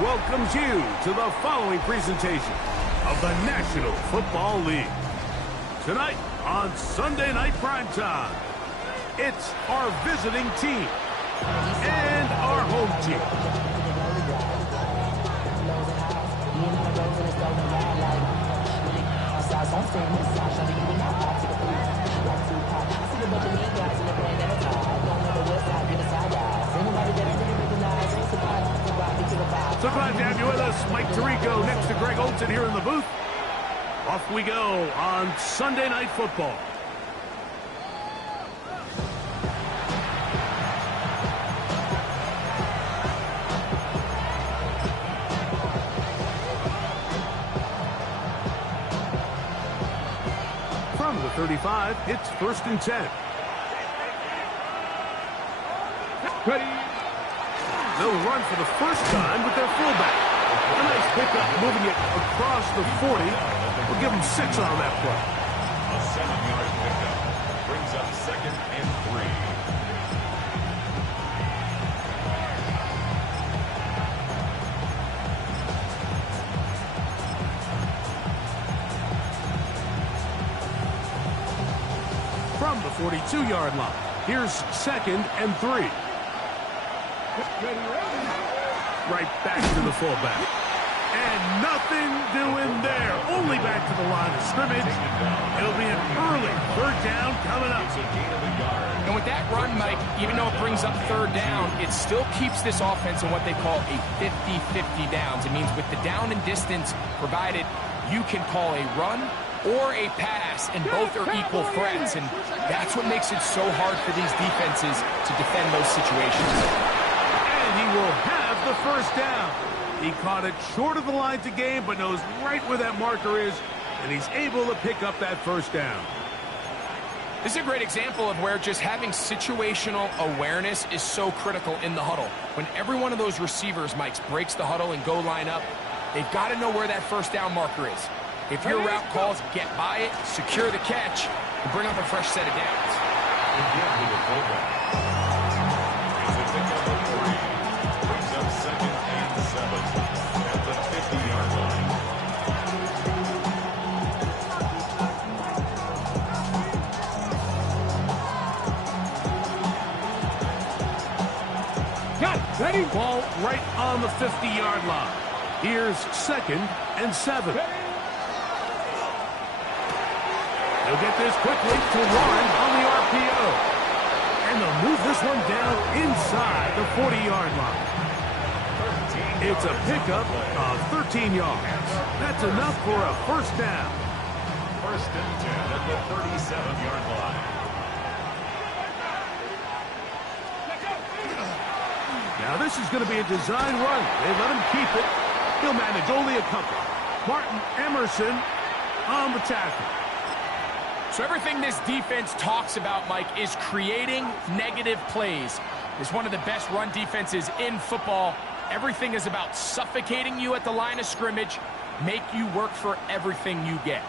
welcomes you to the following presentation of the National Football League. Tonight on Sunday Night Primetime, it's our visiting team and our home team. So glad to have you with us. Mike Tirico next to Greg Olson here in the booth. Off we go on Sunday Night Football. From the 35, it's 1st and 10. Ready? They'll run for the first time with their fullback. A nice pickup, moving it across the 40. We'll give them 6 on that play. A 7-yard pickup brings up 2nd and 3. From the 42-yard line, here's 2nd and 3. Right back to the fullback. And nothing doing there. Only back to the line of scrimmage. It'll be an early 3rd down coming up. And with that run, Mike, even though it brings up 3rd down, it still keeps this offense in what they call a 50-50 downs. It means with the down and distance provided, you can call a run or a pass, and both are equal threats. And that's what makes it so hard for these defenses to defend those situations. He will have the 1st down. He caught it short of the line to gain, but knows right where that marker is, and he's able to pick up that 1st down. This is a great example of where just having situational awareness is so critical in the huddle. When every one of those receivers, Mike, breaks the huddle and go line up, they've got to know where that 1st down marker is. If your route calls, get by it, secure the catch, and bring up a fresh set of downs. Ready? Ball right on the 50-yard line. Here's 2nd and 7. They'll get this quickly to Warren on the RPO. And they'll move this one down inside the 40-yard line. It's a pickup of 13 yards. That's enough for a 1st down. 1st and 10 at the 37-yard line. Now this is going to be a design run. They let him keep it. He'll manage only a couple. Martin Emerson on the tackle. So everything this defense talks about, Mike, is creating negative plays. It's one of the best run defenses in football. Everything is about suffocating you at the line of scrimmage, make you work for everything you get.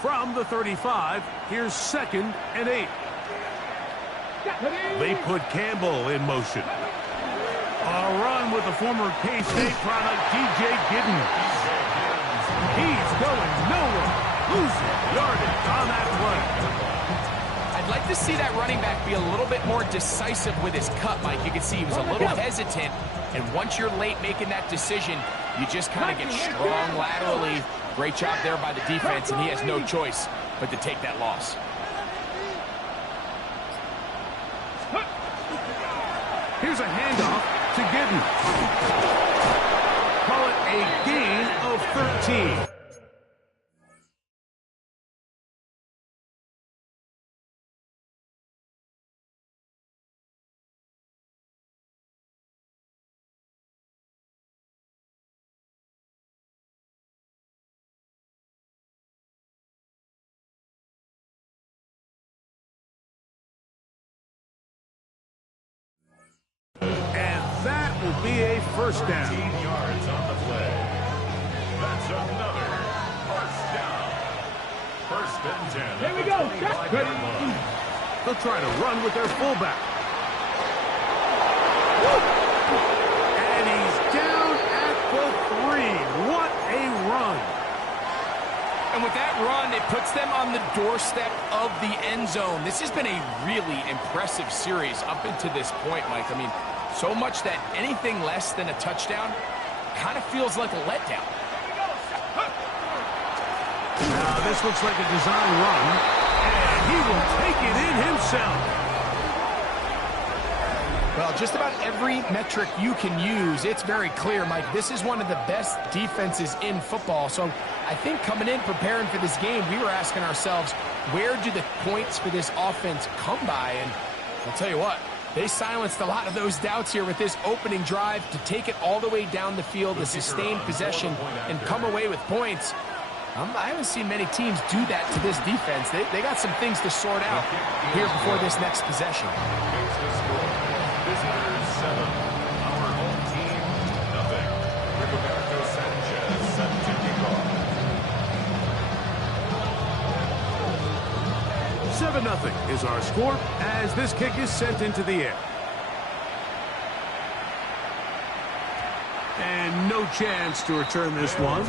From the 35, here's 2nd and 8. They put Campbell in motion. A run with the former K-State product, DJ Giddens. He's going nowhere. Losing yardage on that play. I'd like to see that running back be a little bit more decisive with his cut, Mike. You can see he was a little hesitant, and once you're late making that decision, you just kind of get strong laterally. Great job there by the defense, and he has no choice but to take that loss. Here's a handoff to Giddens. Call it a gain of 13. Will be a 1st down. 15 yards on the play. That's another 1st down. 1st and 10. Here we go. They'll try to run with their fullback. And he's And with that run, it puts them on the doorstep of the end zone. This has been a really impressive series up until this point, Mike. I mean, so much that anything less than a touchdown kind of feels like a letdown. Now, this looks like a design run, and he will take it in himself. Well, just about every metric you can use, it's very clear, Mike. This is one of the best defenses in football. So I think coming in, preparing for this game, we were asking ourselves, where do the points for this offense come by? And I'll tell you what, they silenced a lot of those doubts here with this opening drive to take it all the way down the field, to sustain possession, and come away with points. I haven't seen many teams do that to this defense. They got some things to sort out here before this next possession. Visitors 7, our home team nothing. Rigoberto Sanchez set to kick off. 7-0 is our score as this kick is sent into the air. And no chance to return this one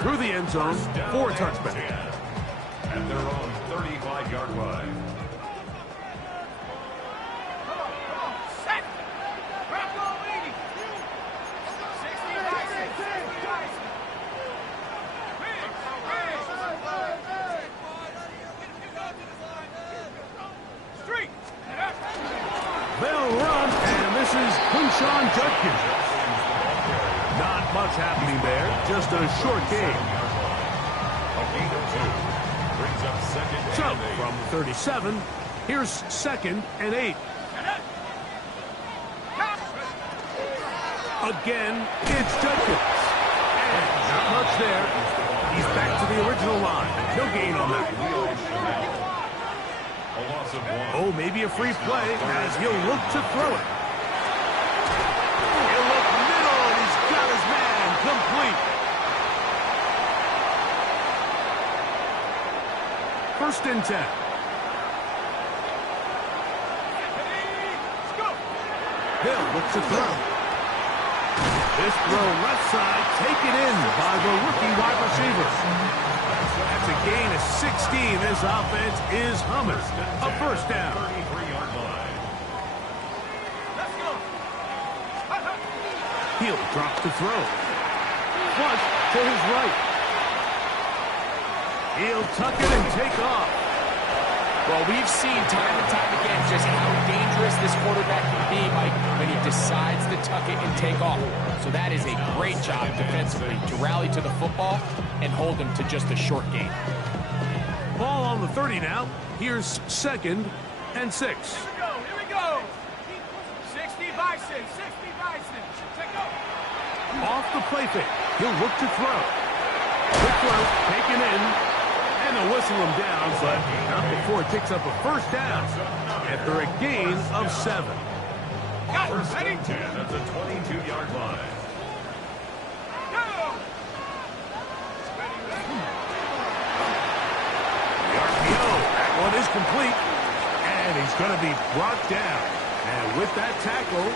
through the end zone for a touchback. At their own 35-yard line. They'll run, and this is Judkins. Not much happening there, just a short game. A gain of 2 brings up second So, and 8. from 37, here's 2nd and 8. Again, it's Judkins. And not much there. He's back to the original line. No gain on that. A loss of 1. Oh, maybe a free play as he'll look to throw it. He'll look middle, and he's got his man complete. 1st and 10. Hill looks to throw. This throw left side taken in by the rookie wide receiver. That's a gain of 16. This offense is humming. A 1st down. 33-yard line. Hill drops to throw. Flush to his right. He'll tuck it and take off. Well, we've seen time and time again just how dangerous this quarterback can be, Mike, when he decides to tuck it and take off. So that is a great job defensively to rally to the football and hold him to just a short gain. Ball on the 30 now. Here's 2nd and 6. Here we go. 60 Bison, 60 Bison. Check go. Off the play fake. He'll look to throw. Quick throw taken in. And they'll whistle him down, but not before it picks up a 1st down after a gain of 7. Got it. First Ready? and 10 at the 22-yard line. Go. The RPO. That one is complete. And he's going to be brought down. And with that tackle,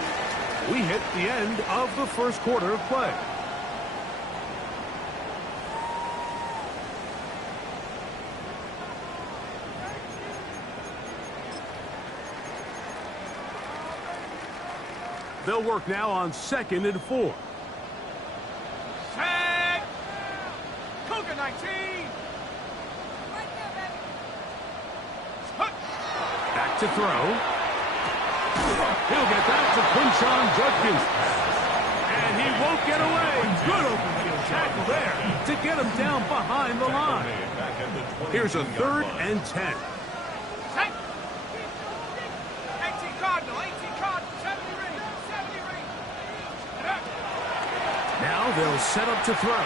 we hit the end of the 1st quarter of play. They'll work now on 2nd and 4. Set. Cougar 19. Back to throw. He'll get that to Judkins. And he won't get away. Good open field tackle there to get him down behind the line. Back at the 22-yard Here's a 3rd line. and 10. Set. 18 Cardinal, 70 ring, 70 ring. Now they'll set up to throw.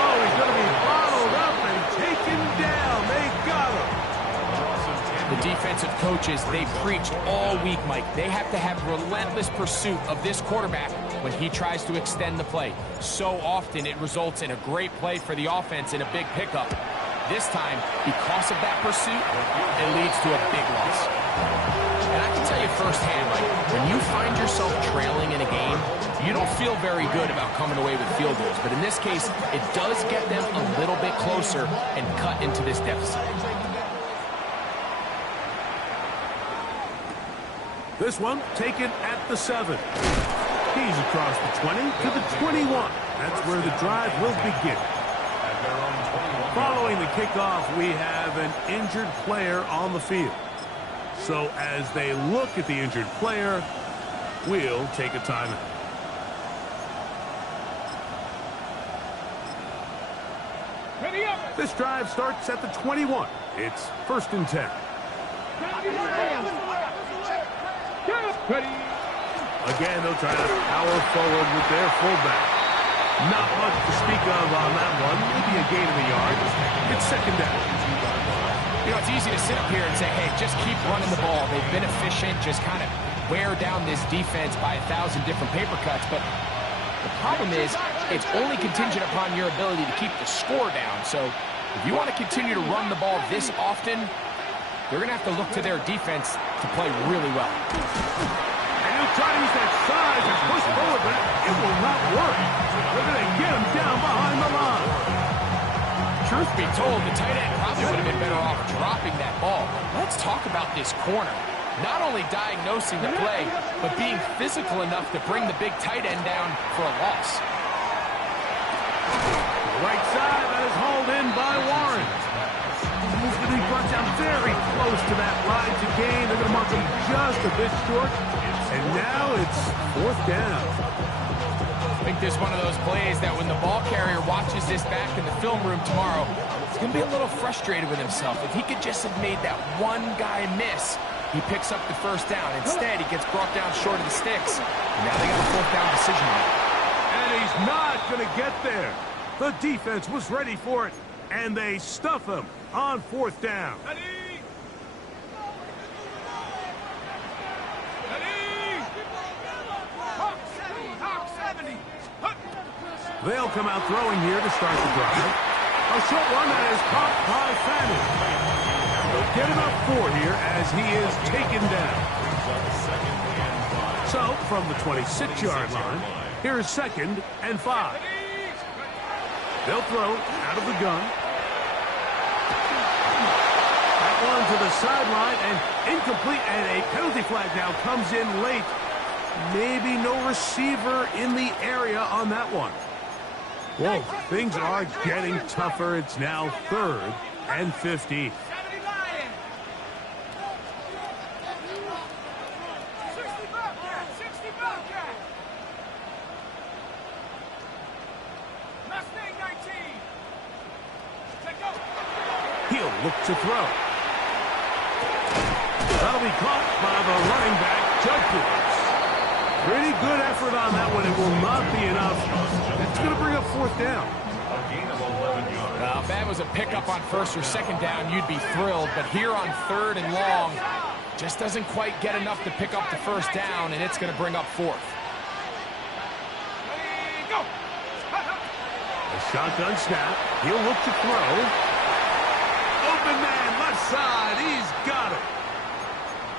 Oh, he's going to be bottled up and taken down. They got him. The defensive coaches, they preached all week, Mike. They have to have relentless pursuit of this quarterback when he tries to extend the play. So often it results in a great play for the offense and a big pickup. This time, because of that pursuit, it leads to a big loss. And I can tell you firsthand, Mike, when you find yourself trailing in a game, You don't feel very good about coming away with field goals, but in this case, it does get them a little bit closer and cut into this deficit. This one taken at the 7. He's across the 20 to the 21. That's where the drive will begin. Following the kickoff, we have an injured player on the field. So as they look at the injured player, we'll take a timeout. This drive starts at the 21. It's 1st and 10. Again, they'll try to power forward with their fullback. Not much to speak of on that one. Maybe a gain of a yard. It's 2nd down. You know, it's easy to sit up here and say, hey, just keep running the ball. They've been efficient, just kind of wear down this defense by 1,000 different paper cuts. But the problem is, it's only contingent upon your ability to keep the score down. So if you want to continue to run the ball this often, they're going to have to look to their defense to play really well. And he'll try to use that size and push forward, but it will not work. They're going to get him down behind the line. Truth be told, the tight end probably would have been better off dropping that ball. Let's talk about this corner. Not only diagnosing the play, but being physical enough to bring the big tight end down for a loss. Right side, that is hauled in by Warren. He's going to be brought down very close to that line to gain. They're going to mark him just a bit short. And now it's 4th down. I think this is one of those plays that when the ball carrier watches this back in the film room tomorrow, he's going to be a little frustrated with himself. If he could just have made that one guy miss, he picks up the 1st down. Instead, he gets brought down short of the sticks. And now they got a 4th down decision to make. And he's not going to get there. The defense was ready for it, and they stuff him on 4th down. They'll come out throwing here to start the drive. A short one that is caught by Fanning. They'll get him up 4 here as he is taken down. So, from the 26-yard line, here's 2nd and 5. They'll throw out of the gun. That one to the sideline and incomplete, and a penalty flag now comes in late. Maybe no receiver in the area on that one. Whoa, things are getting tougher. It's now 3rd and 50. He'll look to throw. That'll be caught by the running back, Judkins. Pretty good effort on that one. It will not be enough. That's going to bring up 4th down. Well, if that was a pickup on 1st or 2nd down, you'd be thrilled. But here on 3rd and long, just doesn't quite get enough to pick up the 1st down, and it's going to bring up 4th. A shotgun snap. He'll look to throw. Open man, left side. He's got it.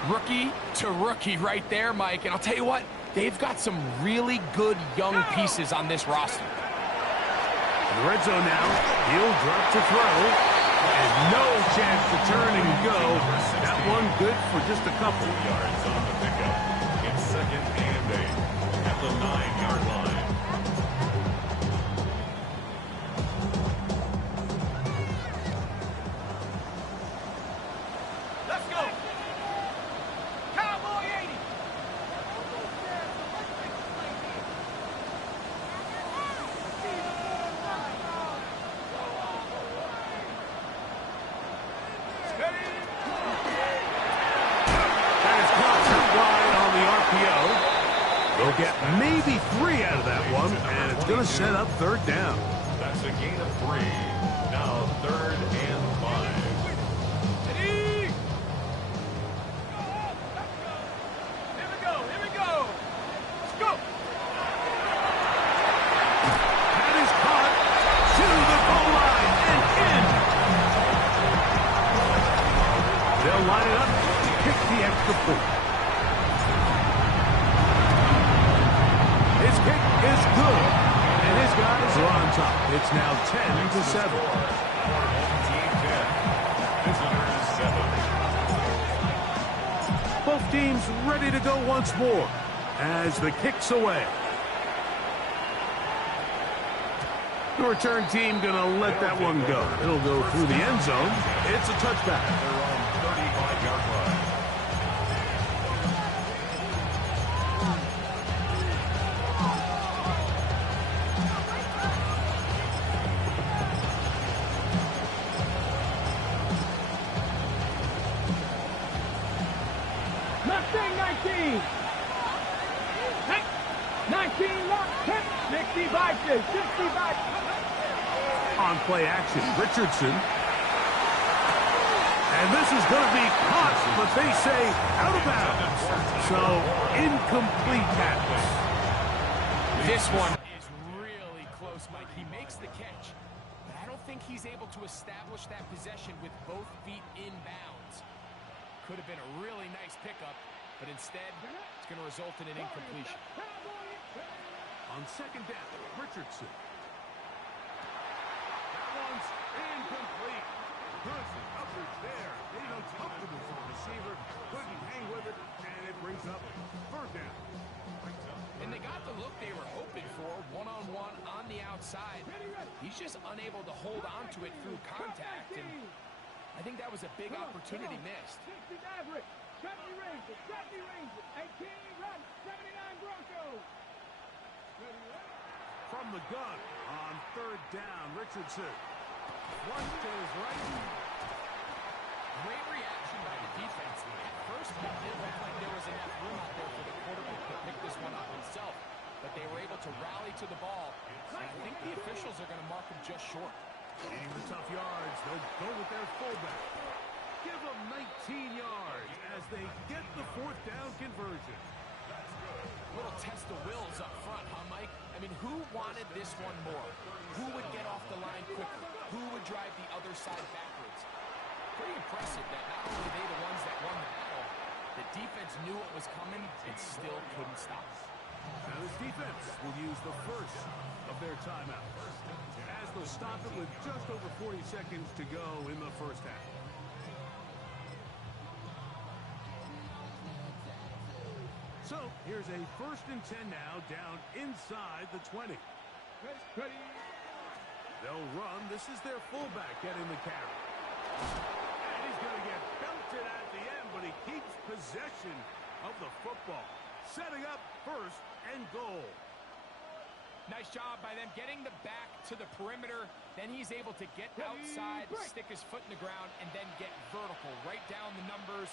Rookie to rookie right there, Mike. And I'll tell you what, they've got some really good young pieces on this roster. In the red zone now, he'll drop to throw. And no chance to turn and go. That one good for just a couple. Yards on the pickup. It's 2nd and 8 at the 9-yard line. They'll get maybe 3 out of that one, and it's going to set up 3rd down. That's a gain of 3. Now 3rd and 5. Here we go. Let's go. That is caught to the goal line and in. They'll line it up to kick the extra point. His kick is good. And his guys are on top. It's now 10-7. Both teams ready to go once more as the kick's away. The return team going to let that one go. It'll go through the end zone. It's a touchback. They're on 35-yard line. Mustang 19. 19 lock, 65 65. On play action, Richardson. And this is going to be caught, but they say out of bounds. So, incomplete pass. This one is really close, Mike. He makes the catch, but I don't think he's able to establish that possession with both feet in bounds. Could have been a really nice pickup, but instead, it's going to result in an incompletion. On second down, Richardson. That one's incomplete. Good coverage there. They know comfortable for the receiver. Couldn't hang with it, and it brings up third down. And they got the look they were hoping for, one-on-one on the outside. He's just unable to hold on to it through contact, and I think that was a big opportunity missed. 60 average. 70 Rangers. 70 Rangers. 18 run. 79 Broncos. From the gun on third down, Richardson. One to his right. Great reaction by the defense. At first, it didn't look like there was enough room out there for the quarterback to pick this one up himself, but they were able to rally to the ball, and I think the officials are going to mark him just short. Needing the tough yards, they'll go with their fullback. Give them 19 yards as they get the fourth down conversion. Little test of wills up front, huh, Mike? I mean, who wanted this one more? Who would get off the line quicker? Who would drive the other side backwards? Pretty impressive that not only are they the ones that won the battle, the defense knew what was coming and still couldn't stop. Now this defense will use the first of their timeouts as they'll stop it with just over 40 seconds to go in the first half. So here's a 1st and 10 now, down inside the 20. Ready. They'll run. This is their fullback getting the carry. And he's going to get belted at the end, but he keeps possession of the football. Setting up 1st and goal. Nice job by them getting the back to the perimeter. Then he's able to get outside, stick his foot in the ground, and then get vertical. Right down the numbers.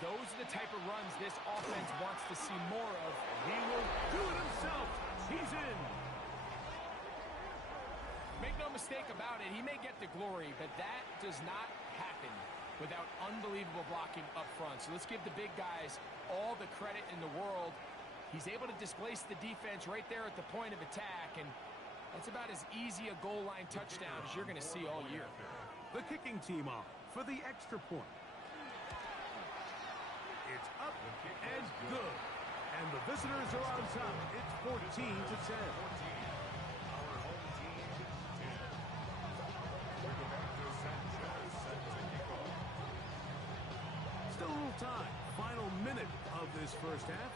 Those are the type of runs this offense wants to see more of. He will do it himself. He's in. Make no mistake about it, he may get the glory, but that does not happen without unbelievable blocking up front. So let's give the big guys all the credit in the world. He's able to displace the defense right there at the point of attack, and that's about as easy a goal line touchdown as you're going to see all year. The kicking team on for the extra point. It's up and good. And the visitors are on top. It's 14-10. Still a little time. Final minute of this first half.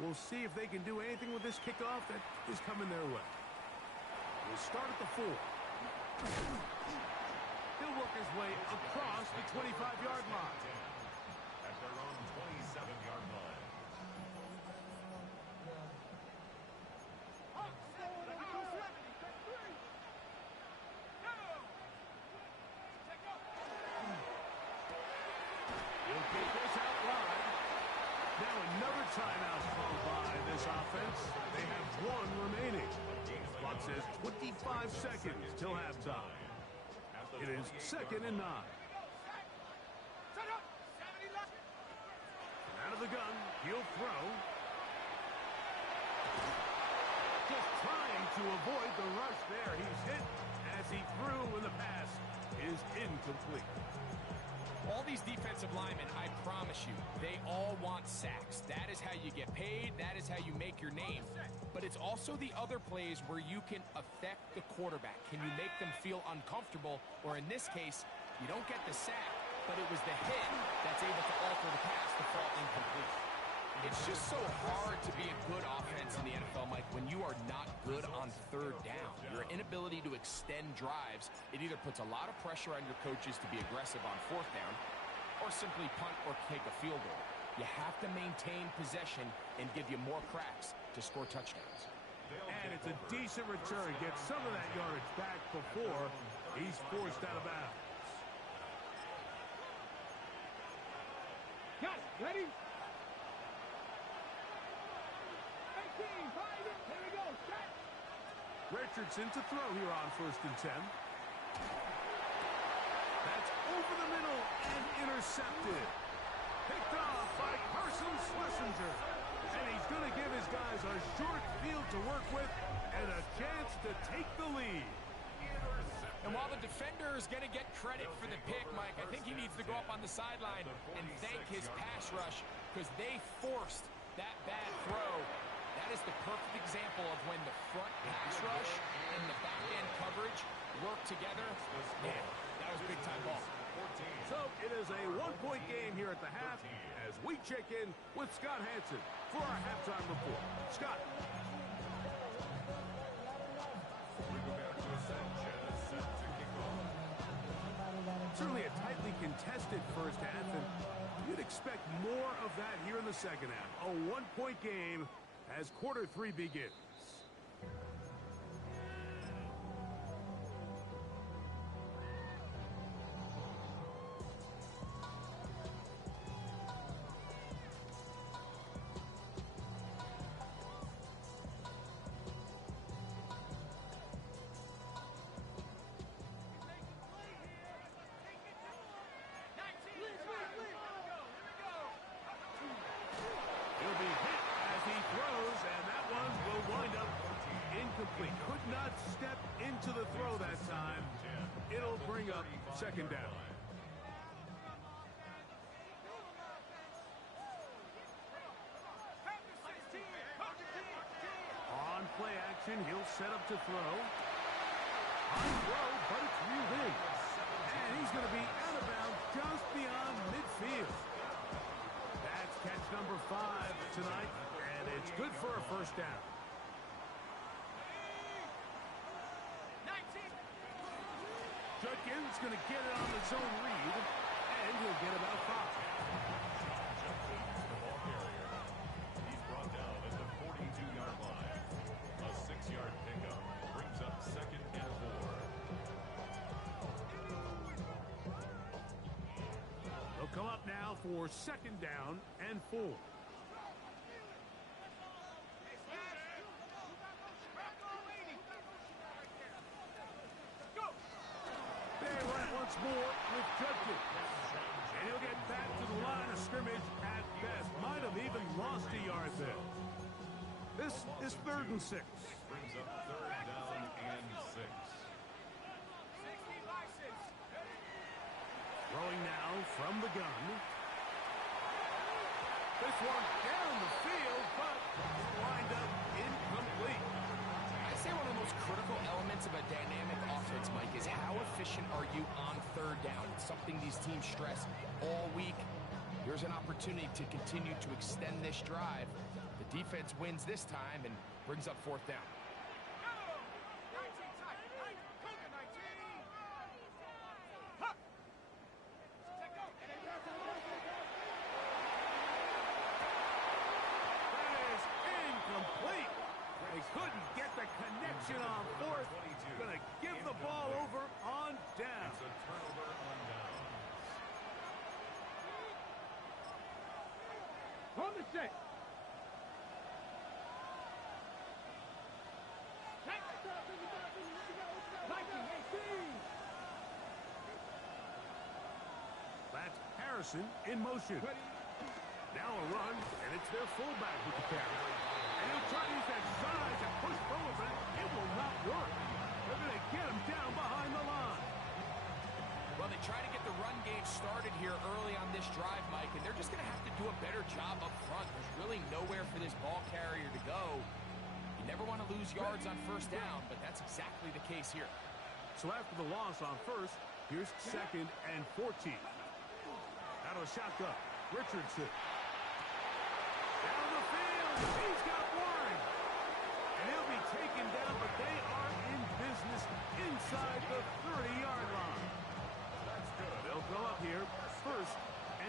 We'll see if they can do anything with this kickoff that is coming their way. We'll start at the 4. He'll work his way across the 25-yard line. At their own 27-yard line. He'll kick this out wide. Now another timeout called by this offense. They have 1 remaining. Clock says 25 seconds till halftime. It is 2nd and 9. Out of the gun, he'll throw. Just trying to avoid the rush there. He's hit as he threw, and the pass is incomplete. All these defensive linemen, I promise you, they all want sacks. That is how you get paid. That is how you make your name. But it's also the other plays where you can affect the quarterback. Can you make them feel uncomfortable? Or in this case, you don't get the sack, but it was the hit that's able to alter the pass to fall incomplete. It's just so hard to be a good offense in the NFL, Mike, when you are not good on third down. Your inability to extend drives, it either puts a lot of pressure on your coaches to be aggressive on fourth down or simply punt or take a field goal. You have to maintain possession and give you more cracks to score touchdowns. And it's a decent return. Get some of that yardage back before he's forced out of bounds. Got it. Ready? 18, find it. Here we go. Set. Richardson to throw here on 1st and 10. That's over the middle and intercepted. Picked off by Carson Schlesinger. And he's going to give his guys a short field to work with and a chance to take the lead. And while the defender is going to get credit for the pick, Mike, I think he needs to go up on the sideline and thank his pass rush because they forced that bad throw. That is the perfect example of when the front pass rush and the back-end coverage work together. Man, that was big-time ball. So it is a one-point game here at the half as we check in with Scott Hansen for our halftime report. Scott. Certainly a tightly contested first half, and you'd expect more of that here in the second half. A one-point game as quarter 3 begins. Incomplete. Could not step into the throw that time. It'll bring up second down. On play action, he'll set up to throw. On throw, but it's reeled in. And he's going to be out of bounds just beyond midfield. That's catch number 5 tonight, and it's good for a first down. Judkins going to get it on the zone read, and he'll get about 5. He's brought down at the 42-yard line. A 6-yard pickup brings up 2nd and 4. They'll come up now for 2nd down and 4. Once more with Judkins. And he'll get back to the line of scrimmage at best. Might have even lost a yard there. This is 3rd and 6. Brings up 3rd down and 6. Throwing now from the gun. This one down the field, but wind up incomplete. I'd say one of the most critical elements of a dynamic offense, Mike, is how efficient are you on 3rd down? It's something these teams stress all week. Here's an opportunity to continue to extend this drive. The defense wins this time and brings up 4th down. They couldn't get the connection on 4th. Going to give the ball over on down. It's a turnover on downs. On the set. That's Harrison in motion. Now a run, and it's their fullback with the carry. And he'll try to use that size and push forward, but it will not work. They're going to get him down behind the line. Well, they try to get the run game started here early on this drive, Mike, and they're just going to have to do a better job up front. There's really nowhere for this ball carrier to go. You never want to lose yards on first down, but that's exactly the case here. So after the loss on first, here's 2nd and 14. Out of the shotgun, Richardson. Down the field, he's got one. And he'll be taken down, but they are in business inside the 30-yard line. That's good. They'll go up here, 1st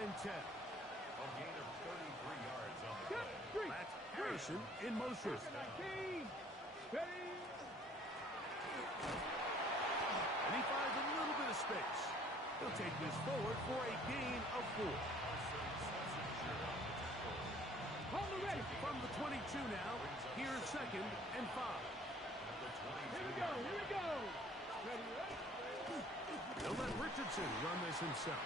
and 10. A gain of 33 yards on the play. That's Harrison in motion. Ready? And he finds a little bit of space. He'll take this forward for a gain of 4. Hold the ready. From the 22 now, here's 2nd and 5. Here we go. Ready? They'll let Richardson run this himself.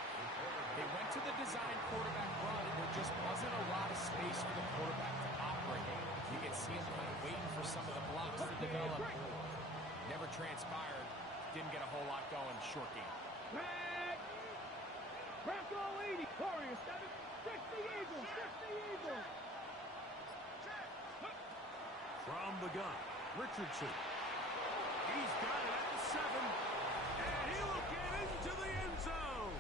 They went to the design quarterback run, and there just wasn't a lot of space for the quarterback to operate. You can see him kind of waiting for some of the blocks to develop. Never transpired. Didn't get a whole lot going. Short game. Back. Bronco 80. Warriors 7. 60 Eagles. 60 Eagles. From the gun, Richardson. He's got it at the 7. And he will get into the end zone.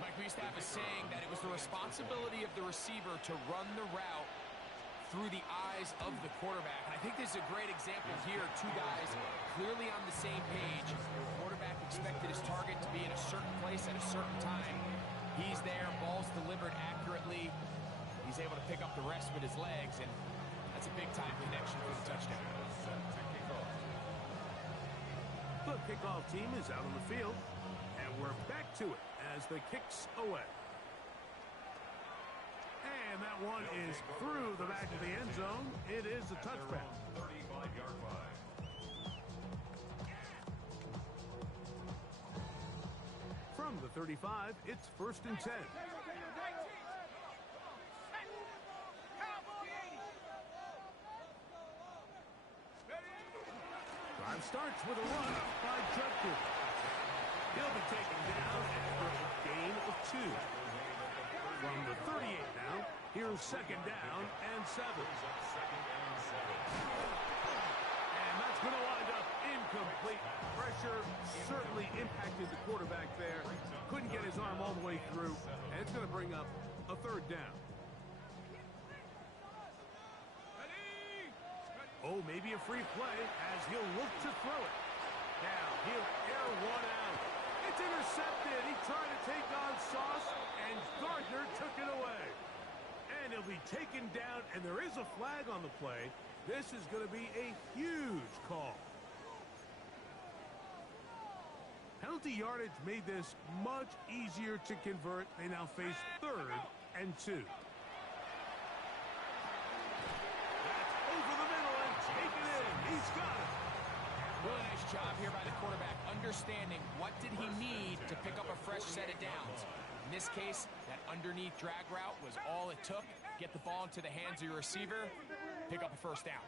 Mike, we used to have a saying that it was the responsibility of the receiver to run the route through the eyes of the quarterback. And I think this is a great example here. Two guys clearly on the same page. The quarterback expected his target to be in a certain place at a certain time. He's there, ball's delivered accurately. He's able to pick up the rest with his legs, and that's a big-time connection for the touchdown. The kickoff team is out on the field, and we're back to it as the kick's away. And that one is through the back of the end zone. It is a touchback. 35-yard line. From the 35, it's 1st and 10. Drive starts with a run by Judkins. He'll be taken down after a gain of 2. From the 38 now, here's 2nd down and 7. And that's going to wind up incomplete. Pressure certainly impacted the quarterback there. Couldn't get his arm all the way through, and it's going to bring up a 3rd down. Oh, maybe a free play as he'll look to throw it. Now he'll air one out. It's intercepted. He tried to take on Sauce, and Gardner took it away. And he'll be taken down, and there is a flag on the play. This is going to be a huge call. Penalty yardage made this much easier to convert. They now face 3rd and 2. He's got it. Really nice job here by the quarterback, understanding what did he need to pick up a fresh set of downs. In this case, that underneath drag route was all it took. Get the ball into the hands of your receiver, pick up a 1st down.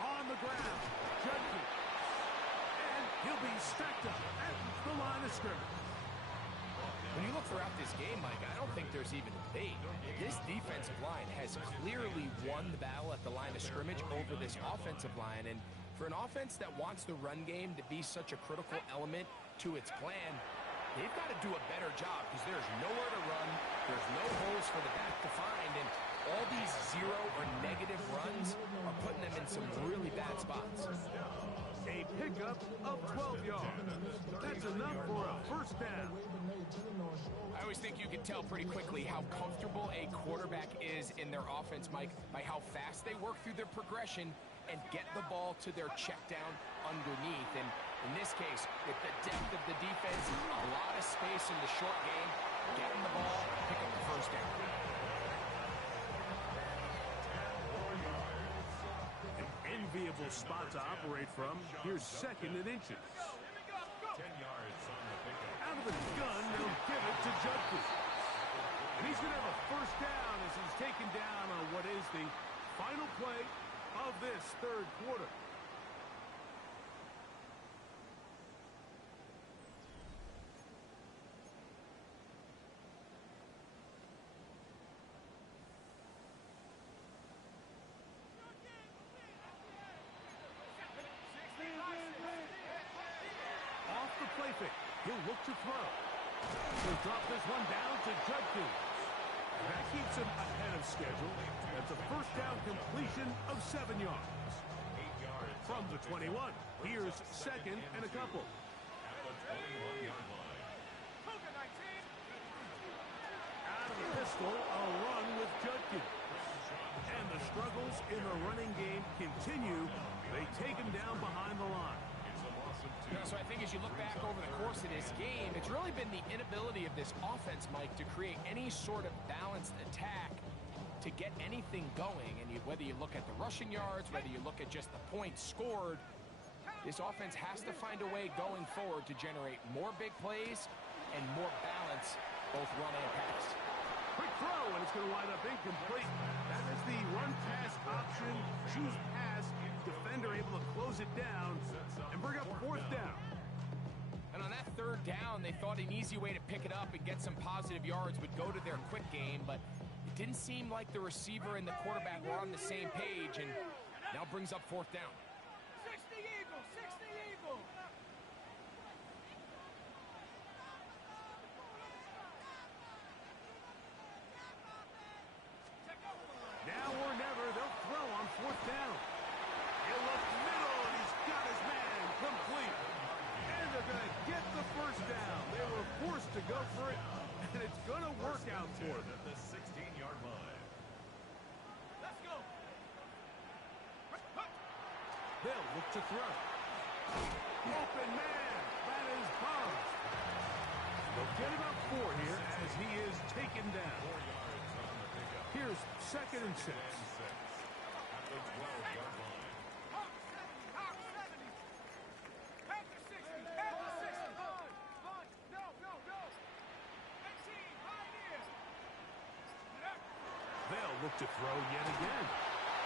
On the ground, Judkins. And he'll be stacked up at the line of scrimmage. When you look throughout this game, Mike, I don't think there's even a debate. This defensive line has clearly won the battle at the line of scrimmage over this offensive line. And for an offense that wants the run game to be such a critical element to its plan, they've got to do a better job because there's nowhere to run. There's no holes for the back to find. And all these 0 or negative runs are putting them in some really bad spots. A pickup of 12 yards. That's enough for a 1st down. I always think you can tell pretty quickly how comfortable a quarterback is in their offense, Mike, by how fast they work through their progression and get the ball to their check down underneath. And in this case, with the depth of the defense, a lot of space in the short game, getting the ball, pick up the 1st down. Enviable spot to operate from. Here's 2nd and inches. 10 yards on the pickup. Out of the gun, they'll give it to Judkins. And he's going to have a 1st down as he's taken down on what is the final play of this 3rd quarter. the play fake. He'll look to throw. He'll drop this one down to Judkins. That keeps him ahead of schedule. That's a first down completion of 7 yards. 8 yards From the 21, here's second and a couple. at the 21-yard line. Cougar 19. Out of the pistol, a run with Judkins. And the struggles in the running game continue. They take him down behind the line. It's a loss of 2. So I think as you look back over the course of this game, it's really been the inability of this offense, Mike, to create any sort of balanced attack to get anything going. And whether you look at the rushing yards, whether you look at just the points scored, this offense has to find a way going forward to generate more big plays and more balance, both run and pass. Quick throw, and it's going to wind up incomplete. That is the run-pass option. Choose pass. Defender able to close it down and bring up fourth down. And on that third down, they thought an easy way to pick it up and get some positive yards would go to their quick game, but it didn't seem like the receiver and the quarterback were on the same page, and now brings up fourth down. 60 Eagle, 60 Eagle. Now or never, they'll throw on fourth down. He'll look middle, and he's got his man complete. And they're going to get the first down. They were forced to go for it, and it's going to work out for them. At the 16-yard line. Let's go. They'll look to throw. Open man. That is bumped. They'll get about 4 here as he is taken 4 down. yards on the pickup. Here's second and 6. And 6 at the 12-yard line. Hawk 70, Hawk 70. Panther 60, Panther 60. Launch, no, no, no. 18, pioneer. They'll look to throw yet again.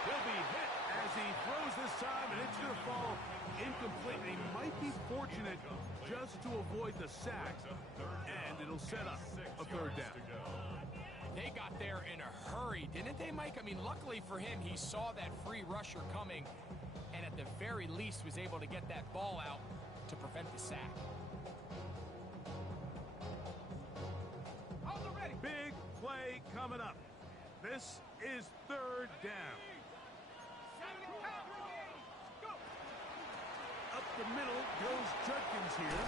He'll be hit as he throws this time, and it's going to fall incomplete. He might be fortunate just to avoid the sack, and it'll set up a third down. They got there in a hurry, didn't they, Mike? I mean, luckily for him, he saw that free rusher coming, and at the very least was able to get that ball out to prevent the sack. Hold it ready. Big play coming up. This is third down. 70 pounds again. Go. Up the middle goes Judkins here.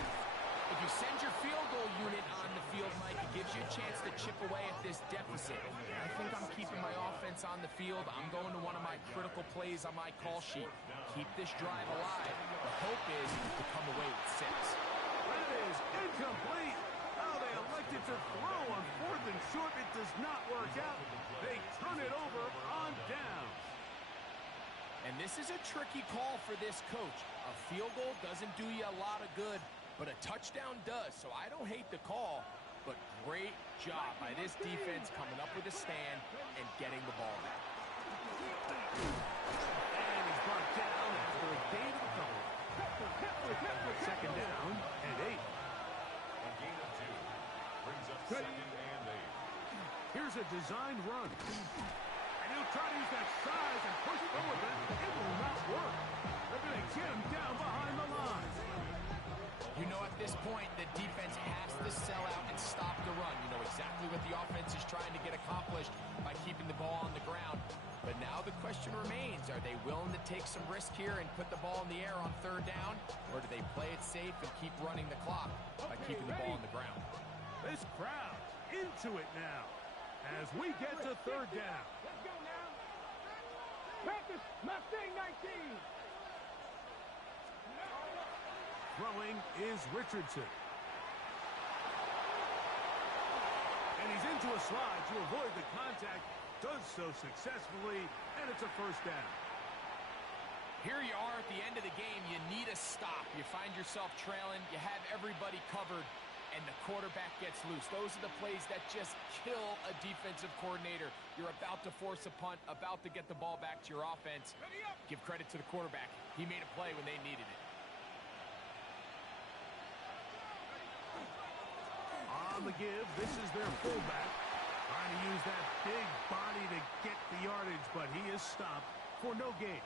If you send your field goal unit on the field, Mike, it gives you a chance to chip away at this deficit. I think I'm keeping my offense on the field. I'm going to one of my critical plays on my call sheet. Keep this drive alive. The hope is to come away with 6. That is incomplete. Oh, they elected to throw on fourth and short. It does not work out. They turn it over on downs. And this is a tricky call for this coach. A field goal doesn't do you a lot of good, but a touchdown does. So I don't hate the call, but great job by this defense coming up with a stand and getting the ball back. And he's brought down after a gain of a couple. Second down and 8. A gain of 2 brings up second and 8. Here's a designed run. And he'll try to use that size and push forward, but it will not work. They're going to get him down behind the line. You know, at this point, the defense has to sell out and stop the run. You know exactly what the offense is trying to get accomplished by keeping the ball on the ground. But now the question remains, are they willing to take some risk here and put the ball in the air on third down? Or do they play it safe and keep running the clock by keeping the ball on the ground? This crowd into it now as we get to third down. Let's go now. Practice Mustang 19. Throwing is Richardson. And he's into a slide to avoid the contact. Does so successfully, and it's a first down. Here you are at the end of the game. You need a stop. You find yourself trailing. You have everybody covered, and the quarterback gets loose. Those are the plays that just kill a defensive coordinator. You're about to force a punt, about to get the ball back to your offense. Give credit to the quarterback. He made a play when they needed it. On the give, this is their fullback. Trying to use that big body to get the yardage, but he is stopped for no gain.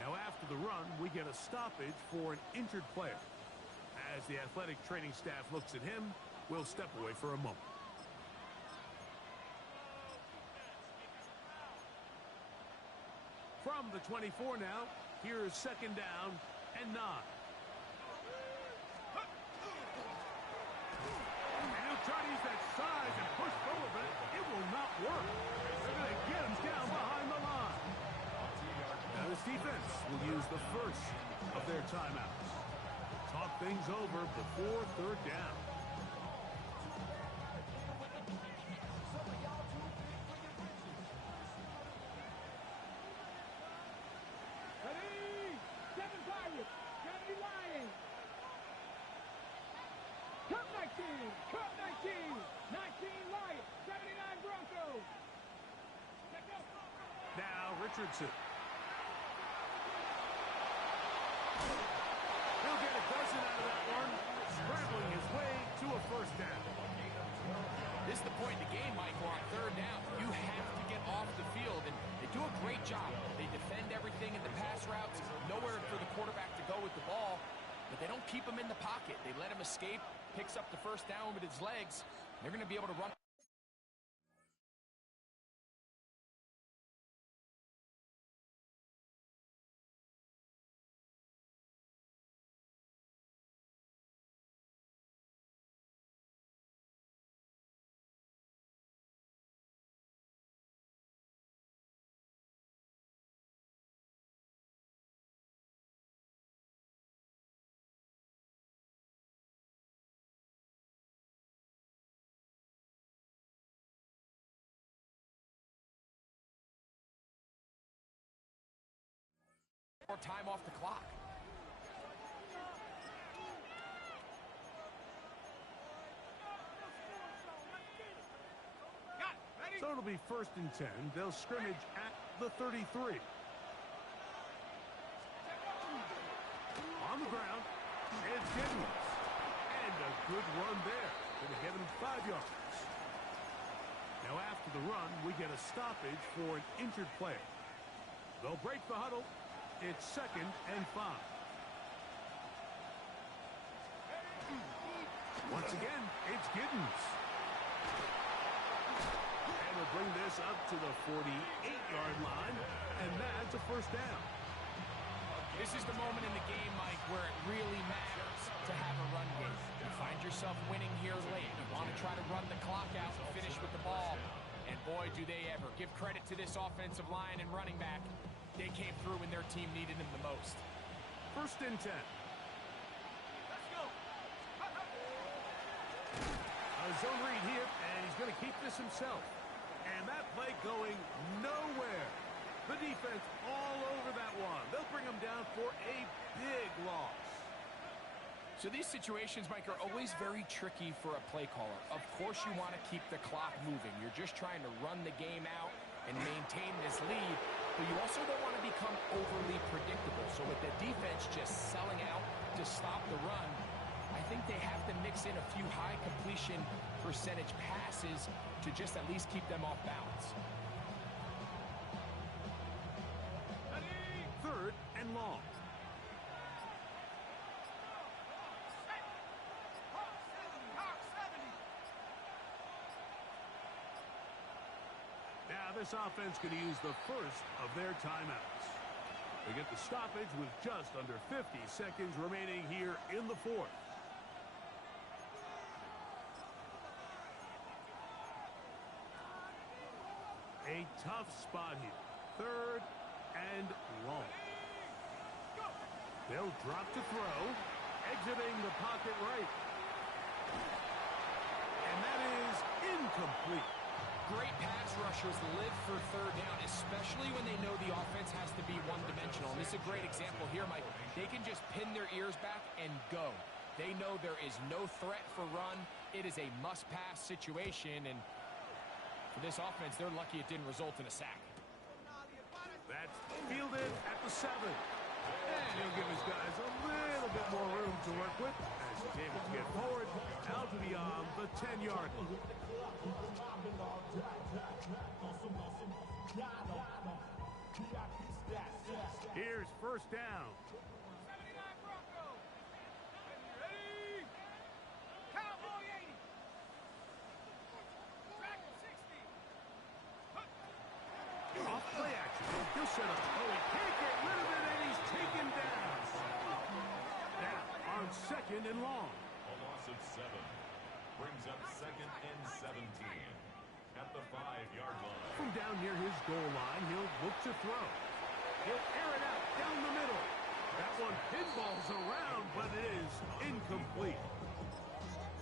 Now after the run, we get a stoppage for an injured player. As the athletic training staff looks at him, we'll step away for a moment. From the 24 now, here is second down and 9. And he'll try to use that size and push forward, but it will not work. They're going to get him down behind the line. Now this defense will use the first of their timeouts. Talk things over before third down. Ready? 7 Pirates. 70 Lions. Cup 19. Cup 19. 19 Lions. 79 Broncos. Check out. Now Richardson. He'll get a dozen out of that one, scrambling his way to a first down. This is the point in the game, Michael, on third down. You have to get off the field, and they do a great job. They defend everything in the pass routes, nowhere for the quarterback to go with the ball, but they don't keep him in the pocket. They let him escape, picks up the first down with his legs. They're going to be able to run. More time off the clock. So it'll be first and 10. They'll scrimmage at the 33. On the ground, it's Giddens. And a good run there. Going to get him 5 yards. Now after the run, we get a stoppage for an injured player. They'll break the huddle. It's second and 5. Once again, it's Giddens. And we'll bring this up to the 48-yard line, and that's a first down. This is the moment in the game, Mike, where it really matters to have a run game. You find yourself winning here late. You want to try to run the clock out and finish with the ball. And boy, do they ever. Give credit to this offensive line and running back. They came through when their team needed them the most. First and 10. Let's go. A zone read here, and he's going to keep this himself. And that play going nowhere. The defense all over that one. They'll bring him down for a big loss. So these situations, Mike, are always very tricky for a play caller. Of course you want to keep the clock moving. You're just trying to run the game out and maintain this lead, but you also don't want to become overly predictable. So with the defense just selling out to stop the run, I think they have to mix in a few high completion percentage passes to just at least keep them off balance. Third and long. Now this offense could use the first of their timeouts. They get the stoppage with just under 50 seconds remaining here in the fourth. A tough spot here. Third and long. They'll drop to throw, exiting the pocket right. And that is incomplete. Great pass rushers live for third down, especially when they know the offense has to be one-dimensional. And this is a great example here, Mike. They can just pin their ears back and go. They know there is no threat for run. It is a must-pass situation, and for this offense, they're lucky it didn't result in a sack. That's fielded at the 7. And he'll give his guys a little bit more room to work with as he's able to get forward out to beyond the 10-yard line. Here's first down. 79 Broncos. Ready? setup. Oh, he can't get rid of it, and he's taken down. Now, on second and long. A loss of 7. Brings up second and 17. At the 5-yard line. From down near his goal line, he'll look to throw. He'll air it out down the middle. That one pinballs around, but it is incomplete.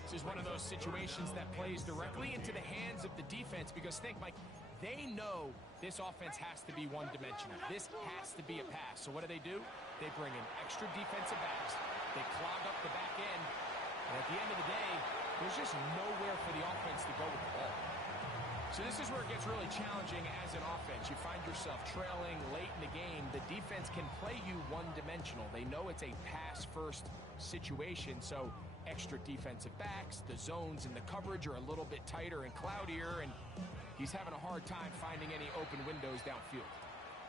This is one of those situations that plays directly into the hands of the defense because think, Mike, they know this offense has to be one-dimensional. This has to be a pass. So what do? They bring in extra defensive backs. They clog up the back end. And at the end of the day, there's just nowhere for the offense to go with the ball. So this is where it gets really challenging as an offense. You find yourself trailing late in the game. The defense can play you one-dimensional. They know it's a pass-first situation, so extra defensive backs, the zones and the coverage are a little bit tighter and cloudier, and he's having a hard time finding any open windows downfield.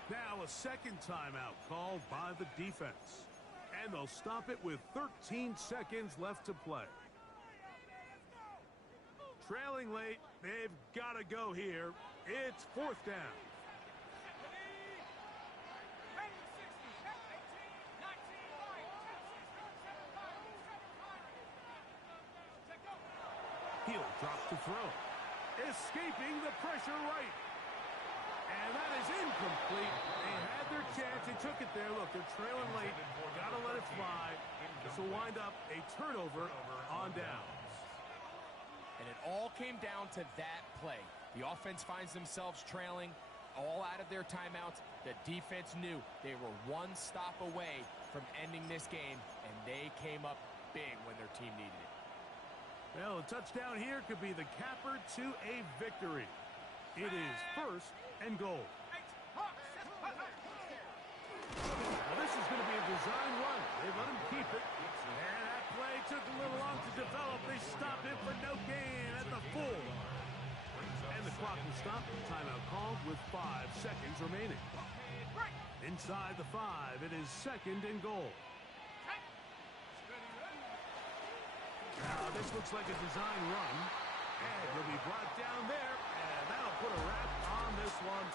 Now a second timeout called by the defense. And they'll stop it with 13 seconds left to play. Trailing late, they've got to go here. It's fourth down. He'll drop to throw. Escaping the pressure right. And that is incomplete. They had their chance. They took it there. Look, they're trailing late. Got to let it fly. This will wind up a turnover on downs. And it all came down to that play. The offense finds themselves trailing, all out of their timeouts. The defense knew they were one stop away from ending this game, and they came up big when their team needed it. Well, a touchdown here could be the capper to a victory. It is first and goal. Now this is going to be a design run. They let him keep it. And that play took a little long to develop. They stopped it for no gain at the 4. And the clock will stop. Timeout called with 5 seconds remaining. Inside the 5, it is second and goal. Now this looks like a design run. And he'll be brought down there. And that'll put a wrap on this one.